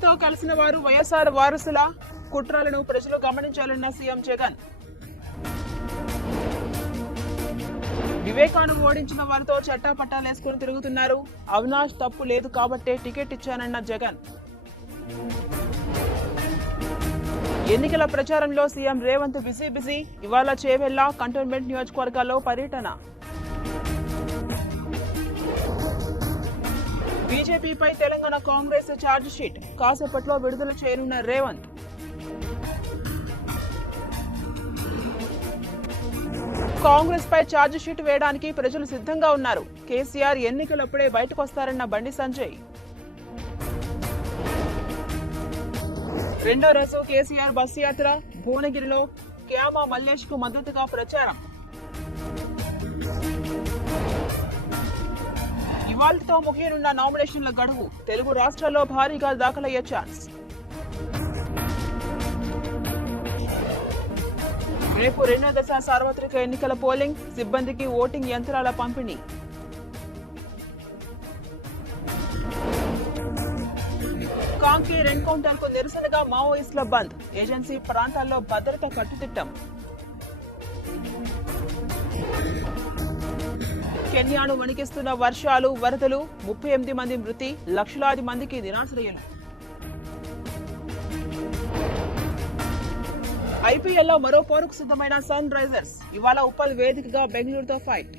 నెహ్రూతో కలిసిన వారు వైఎస్ఆర్ వారసుల కుట్రలను ప్రజలు గమనించాలన్న సీఎం జగన్. వివేకాను ఓడించిన వారితో చట్టాపట్టాలేసుకుని తిరుగుతున్నారు. అవినాష్ తప్పు లేదు కాబట్టే టికెట్ ఇచ్చానన్న జగన్. ఎన్నికల ప్రచారంలో సీఎం రేవంత్ బిజీ. ఇవాళ చేవెళ్ల కంటోన్మెంట్ నియోజకవర్గాల్లో పర్యటన. బీజేపీపై తెలంగాణ కాంగ్రెస్ ఛార్జ్ షీట్ కాసేపట్లో విడుదల చేయనున్న రేవంత్. కాంగ్రెస్ పై ఛార్జ్ షీట్ వేయడానికి ప్రజలు సిద్ధంగా ఉన్నారు. కేసీఆర్ ఎన్నికలప్పుడే బయటకొస్తారన్న బండి సంజయ్. రెండో రోజు కేసీఆర్ బస్సు యాత్ర. భువనగిరిలో క్యామా మల్లేష్ కు మద్దతుగా ప్రచారం. ఇవాళతో ముగియనున్న నామినేషన్ల గడువు. తెలుగు రాష్ట్రాల్లో భారీగా దాఖలయ్యే ఛాన్స్. రేపు రెండో దశ సార్వత్రిక ఎన్నికల పోలింగ్. సిబ్బందికి ఓటింగ్ యంత్రాల పంపిణీ. కాంకేర్ ఎన్కౌంటర్ కు నిరసనగా మావోయిస్టుల బంద్. ఏజెన్సీ ప్రాంతాల్లో భద్రత కట్టుదిట్టం. కెన్యాను వణికిస్తున్న వర్షాలు, వరదలు. 38 మంది మృతి, లక్షలాది మందికి నిరాశ్రయం. ఐపీఎల్లో మరో పోరుకు సిద్ధమైన సన్ రైజర్స్. ఇవాళ ఉప్పల్ వేదికగా బెంగళూరుతో ఫైట్.